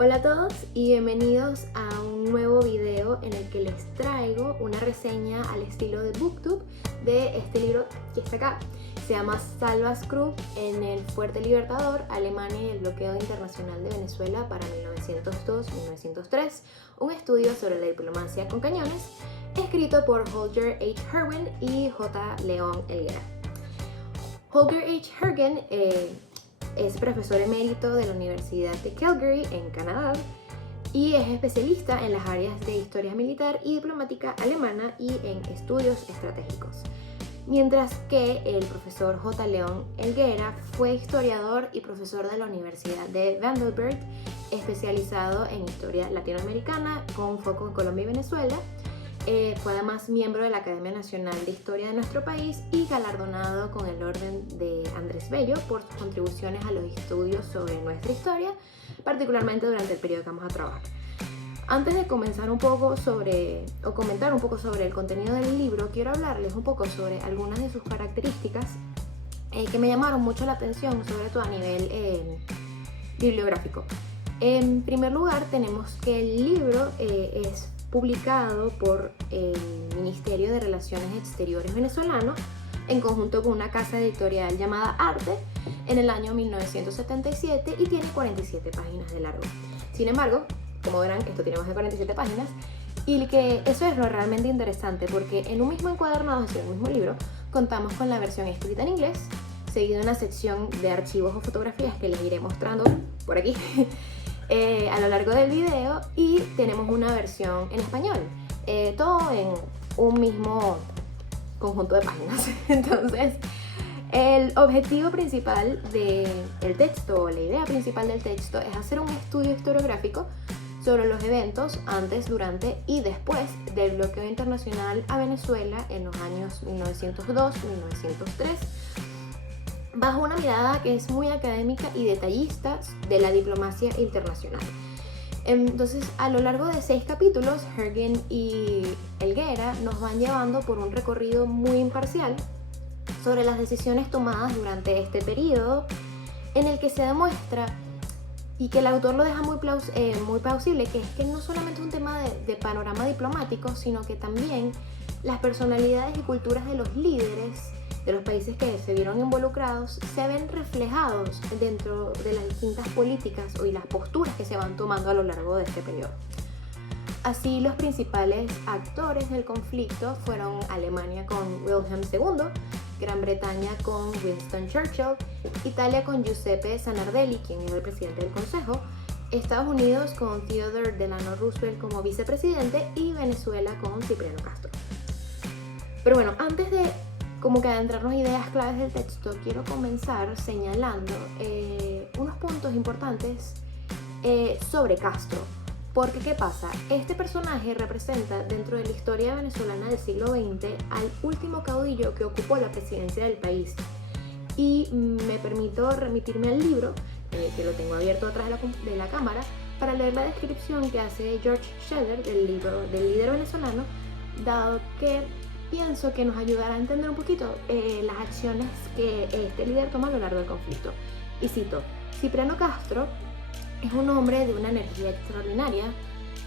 Hola a todos y bienvenidos a un nuevo video en el que les traigo una reseña al estilo de BookTube de este libro que está acá. Se llama Salvas Cruz en el Fuerte Libertador, Alemania y el bloqueo internacional de Venezuela para 1902-1903, un estudio sobre la diplomacia con cañones, escrito por Holger H. Hergen y J. León Helguera. Holger H. Hergen es profesor emérito de la Universidad de Calgary en Canadá y es especialista en las áreas de historia militar y diplomática alemana y en estudios estratégicos. Mientras que el profesor J. León Helguera fue historiador y profesor de la Universidad de Vanderbilt, especializado en historia latinoamericana con foco en Colombia y Venezuela. Fue además miembro de la Academia Nacional de Historia de nuestro país y galardonado con el Orden de Andrés Bello por sus contribuciones a los estudios sobre nuestra historia, particularmente durante el periodo que vamos a trabajar. Antes de comenzar comentar un poco sobre el contenido del libro, quiero hablarles un poco sobre algunas de sus características que me llamaron mucho la atención, sobre todo a nivel bibliográfico. En primer lugar, tenemos que el libro es publicado por el Ministerio de Relaciones Exteriores venezolano en conjunto con una casa editorial llamada Arte en el año 1977 y tiene 47 páginas de largo. Sin embargo, como verán, esto tiene más de 47 páginas y que eso es lo realmente interesante porque en un mismo encuadernado, es decir, en un mismo libro, contamos con la versión escrita en inglés, seguido de una sección de archivos o fotografías que les iré mostrando por aquí a lo largo del video, y tenemos una versión en español, todo en un mismo conjunto de páginas. Entonces, el objetivo principal del texto, o la idea principal del texto, es hacer un estudio historiográfico sobre los eventos antes, durante y después del bloqueo internacional a Venezuela en los años 1902-1903, bajo una mirada que es muy académica y detallista de la diplomacia internacional. Entonces, a lo largo de 6 capítulos, Hergen y Helguera nos van llevando por un recorrido muy imparcial sobre las decisiones tomadas durante este periodo, en el que se demuestra, y que el autor lo deja muy plausible, que es que no solamente es un tema de panorama diplomático, sino que también las personalidades y culturas de los líderes de los países que se vieron involucrados se ven reflejados dentro de las distintas políticas y las posturas que se van tomando a lo largo de este periodo. Así, los principales actores del conflicto fueron Alemania con Wilhelm II, Gran Bretaña con Winston Churchill, Italia con Giuseppe Zanardelli, quien era el presidente del Consejo, Estados Unidos con Theodore Delano Roosevelt como vicepresidente y Venezuela con Cipriano Castro. Pero bueno, antes de adentrarnos ideas claves del texto, quiero comenzar señalando unos puntos importantes sobre Castro. Porque, ¿qué pasa? Este personaje representa dentro de la historia venezolana del siglo XX al último caudillo que ocupó la presidencia del país. Y me permito remitirme al libro, que lo tengo abierto atrás de la cámara, para leer la descripción que hace George Scheller del libro del líder venezolano, dado que pienso que nos ayudará a entender un poquito las acciones que este líder toma a lo largo del conflicto. Y cito: Cipriano Castro es un hombre de una energía extraordinaria,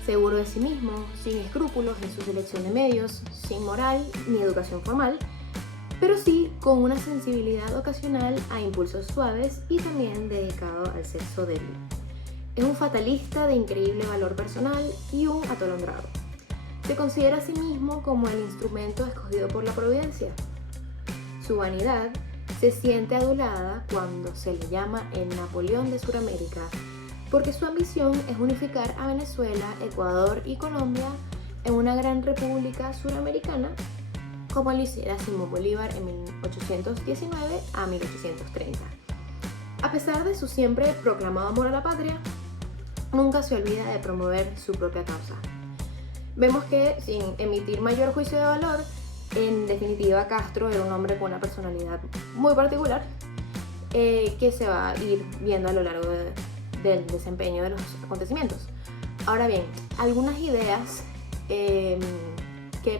seguro de sí mismo, sin escrúpulos en su selección de medios, sin moral ni educación formal, pero sí con una sensibilidad ocasional a impulsos suaves y también dedicado al sexo débil. Es un fatalista de increíble valor personal y un atolondrado. Se considera a sí mismo como el instrumento escogido por la providencia. Su vanidad se siente adulada cuando se le llama el Napoleón de Sudamérica, porque su ambición es unificar a Venezuela, Ecuador y Colombia en una gran república suramericana, como lo hiciera Simón Bolívar en 1819 a 1830. A pesar de su siempre proclamado amor a la patria, nunca se olvida de promover su propia causa. Vemos que, sin emitir mayor juicio de valor, en definitiva Castro era un hombre con una personalidad muy particular que se va a ir viendo a lo largo del desempeño de los acontecimientos. Ahora bien, algunas ideas que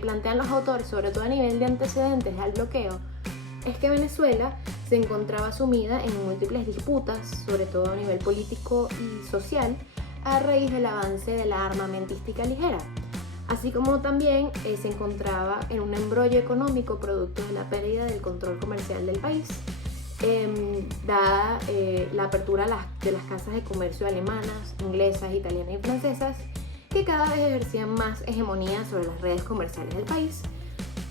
plantean los autores, sobre todo a nivel de antecedentes al bloqueo, es que Venezuela se encontraba sumida en múltiples disputas, sobre todo a nivel político y social, a raíz del avance de la armamentística ligera, así como también se encontraba en un embrollo económico producto de la pérdida del control comercial del país, dada la apertura de las casas de comercio alemanas, inglesas, italianas y francesas, que cada vez ejercían más hegemonía sobre las redes comerciales del país,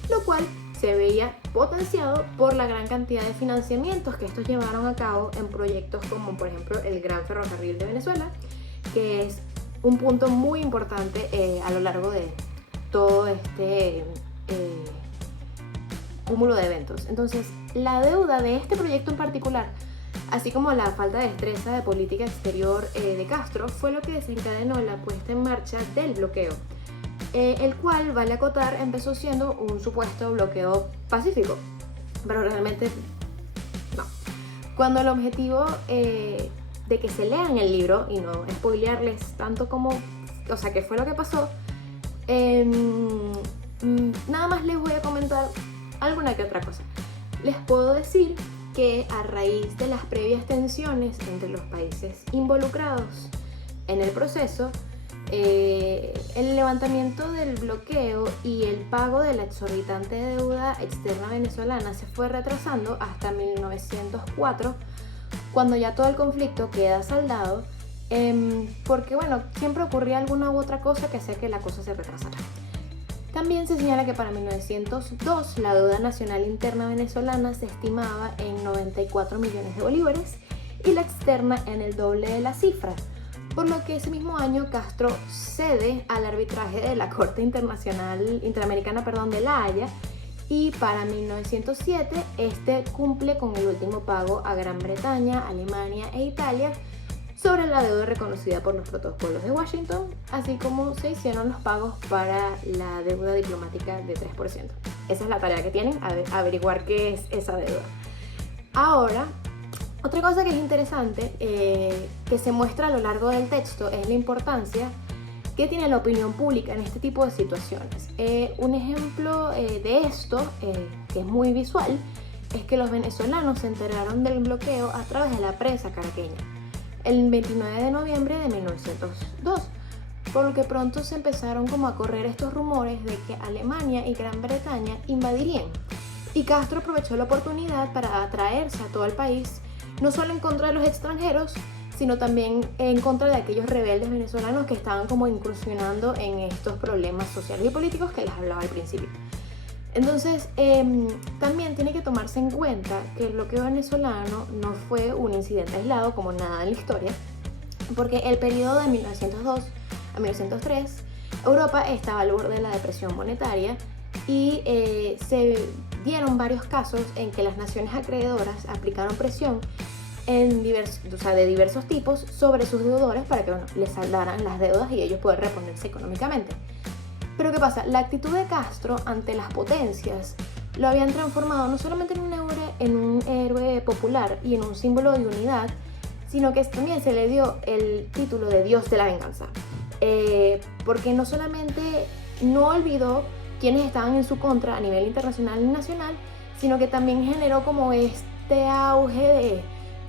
lo cual se veía potenciado por la gran cantidad de financiamientos que estos llevaron a cabo en proyectos como por ejemplo el Gran Ferrocarril de Venezuela, que es un punto muy importante a lo largo de todo este cúmulo de eventos. Entonces, la deuda de este proyecto en particular, así como la falta de destreza de política exterior de Castro, fue lo que desencadenó la puesta en marcha del bloqueo, el cual, vale acotar, empezó siendo un supuesto bloqueo pacífico, pero realmente no. Cuando el objetivo de que se lean el libro, y no spoilearles tanto como, o sea, qué fue lo que pasó, nada más les voy a comentar alguna que otra cosa. Les puedo decir que a raíz de las previas tensiones entre los países involucrados en el proceso, el levantamiento del bloqueo y el pago de la exorbitante deuda externa venezolana se fue retrasando hasta 1904, cuando ya todo el conflicto queda saldado, porque bueno, siempre ocurría alguna u otra cosa que hacía que la cosa se retrasara. También se señala que para 1902 la deuda nacional interna venezolana se estimaba en 94 millones de bolívares y la externa en el doble de la cifra, por lo que ese mismo año Castro cede al arbitraje de la Corte Interamericana de La Haya, y para 1907 este cumple con el último pago a Gran Bretaña, Alemania e Italia sobre la deuda reconocida por los protocolos de Washington, así como se hicieron los pagos para la deuda diplomática de 3%. Esa es la tarea que tienen, averiguar qué es esa deuda. Ahora, otra cosa que es interesante, que se muestra a lo largo del texto, es la importancia que tiene la opinión pública en este tipo de situaciones. Un ejemplo de esto, que es muy visual, es que los venezolanos se enteraron del bloqueo a través de la prensa caraqueña el 29 de noviembre de 1902, por lo que pronto se empezaron como a correr estos rumores de que Alemania y Gran Bretaña invadirían, y Castro aprovechó la oportunidad para atraerse a todo el país, no solo en contra de los extranjeros, sino también en contra de aquellos rebeldes venezolanos que estaban como incursionando en estos problemas sociales y políticos que les hablaba al principio. Entonces, también tiene que tomarse en cuenta que el bloqueo venezolano no fue un incidente aislado como nada en la historia, porque el periodo de 1902 a 1903, Europa estaba al borde de la depresión monetaria y se dieron varios casos en que las naciones acreedoras aplicaron presión de diversos tipos sobre sus deudores para que les saldaran las deudas y ellos poder reponerse económicamente. Pero ¿qué pasa? La actitud de Castro ante las potencias lo habían transformado no solamente en un héroe popular y en un símbolo de unidad, sino que también se le dio el título de Dios de la venganza, porque no solamente no olvidó quienes estaban en su contra a nivel internacional y nacional, sino que también generó como este auge de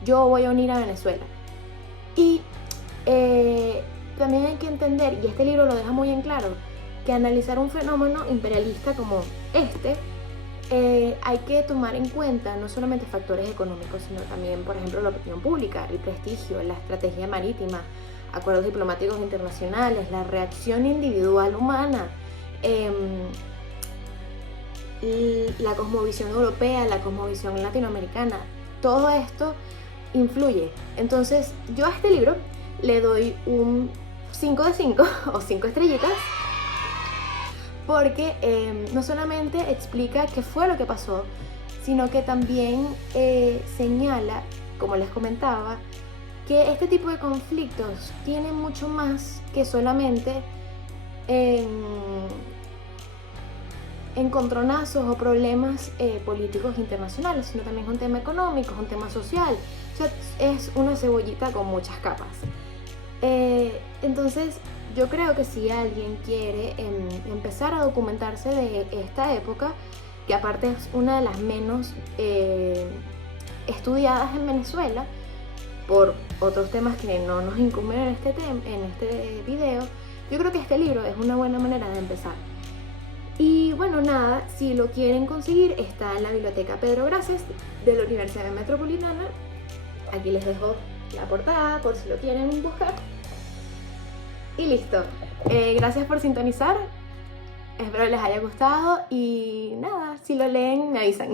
yo voy a unir a Venezuela. Y también hay que entender, y este libro lo deja muy en claro, que analizar un fenómeno imperialista como este, hay que tomar en cuenta no solamente factores económicos, sino también, por ejemplo, la opinión pública, el prestigio, la estrategia marítima, acuerdos diplomáticos internacionales, la reacción individual humana, la cosmovisión europea, la cosmovisión latinoamericana. Todo esto influye. Entonces, yo a este libro le doy un 5 de 5 o 5 estrellitas, porque no solamente explica qué fue lo que pasó, sino que también señala, como les comentaba, que este tipo de conflictos tienen mucho más que solamente encontronazos o problemas políticos internacionales, sino también es un tema económico, es un tema social. O sea, es una cebollita con muchas capas. Entonces, yo creo que si alguien quiere empezar a documentarse de esta época, que aparte es una de las menos estudiadas en Venezuela, por otros temas que no nos incumben en este video, yo creo que este libro es una buena manera de empezar. Y bueno, nada, si lo quieren conseguir, está en la biblioteca Pedro Gracias de la Universidad Metropolitana. Aquí les dejo la portada por si lo quieren buscar. Y listo. Gracias por sintonizar. Espero les haya gustado y nada, si lo leen me avisan.